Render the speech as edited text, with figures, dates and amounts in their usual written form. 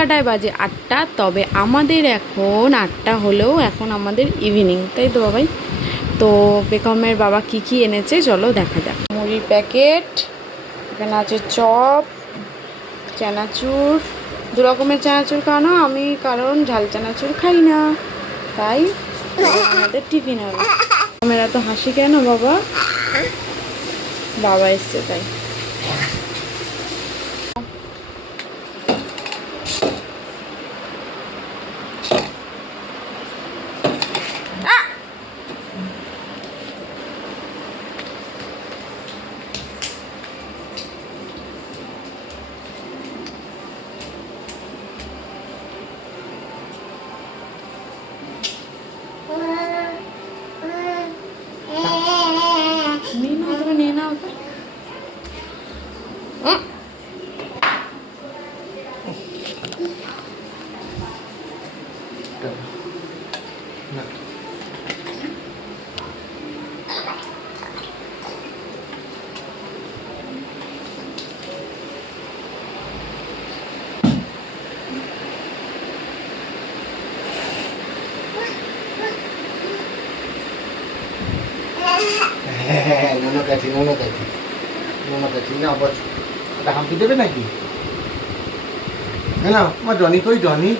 কলকাতায় বাজে 8টা, তবে আমাদের এখন 8টা হলেও এখন আমাদের ইভিনিং, তাই তো বাবাই? তো বেগমের বাবা কি কি এনেছে চলো দেখা যাক। মুড়ির প্যাকেট, এখানে আছে চপ, চানাচুর, 2 রকমের চানাচুর খাওয়ানো আমি, কারণ ঝাল চানাচুর খাই না, তাই আমাদের টিফিন হবে। মেয়েরা তো হাসি কেন বাবা? বাবা এসছে তাই। নিয়ে নাও তো। নুনো কাঠি না আবার ওটা হাম্পি দেবে নাকি? হ্যাঁ না আমার জনি কই জনি